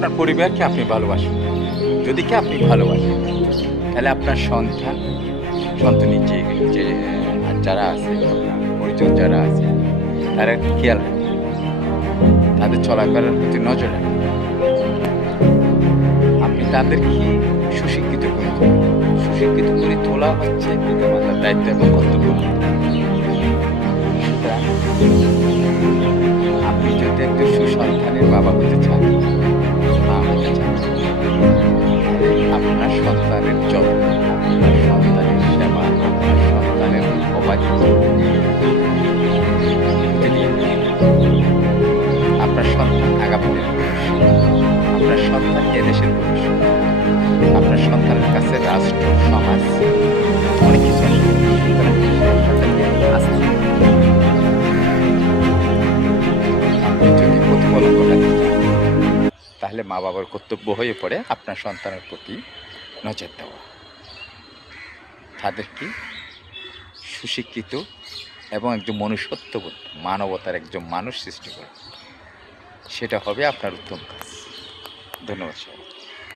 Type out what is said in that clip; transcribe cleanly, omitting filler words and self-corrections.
আপনার পরিবারকে আপনি ভালোবাসুন। যদি কি আপনি ভালোবাসেন, তাহলে আপনার সন্তানি যে যারা আছে, আপনার পরিজন যারা আছে, তারা খেয়াল রাখবেন। তাদের চলাফেরার প্রতি নজর রাখবেন। আপনি তাদেরকে সুশিক্ষিত করে তুলবেন। সুশিক্ষিত করে তোলা হচ্ছে পিতামাতার দায়িত্ব এবং কর্তব্য। সুতরাং আপনি যদি একজন সুসন্তানের বাবা হতে চান, মা হতে চান, তাহলে আপনার সন্তানের যত্ন, আপনার সন্তানের সেবা, আপনার সন্তানের অবাধ্য আপনার সন্তান আগামী দিনের ভবিষ্যৎ। আপনার সন্তান এদেশের ভবিষ্যৎ। আপনার সন্তানের কাছে রাষ্ট্র, সমাজ অনেক কিছু আছে। সুতরাং আস্থা আপনি যদি প্রতিফলন ঘটাতে চান, তাহলে মা বাবার কর্তব্য হয়ে পড়ে আপনার সন্তানের প্রতি নজর দেওয়া, তাদেরকে সুশিক্ষিত এবং একজন মনুষ্যত্ববোধ, মানবতার একজন মানুষ সৃষ্টি করে। সেটা হবে আপনার উত্তম কাজ। ধন্যবাদ সবাই।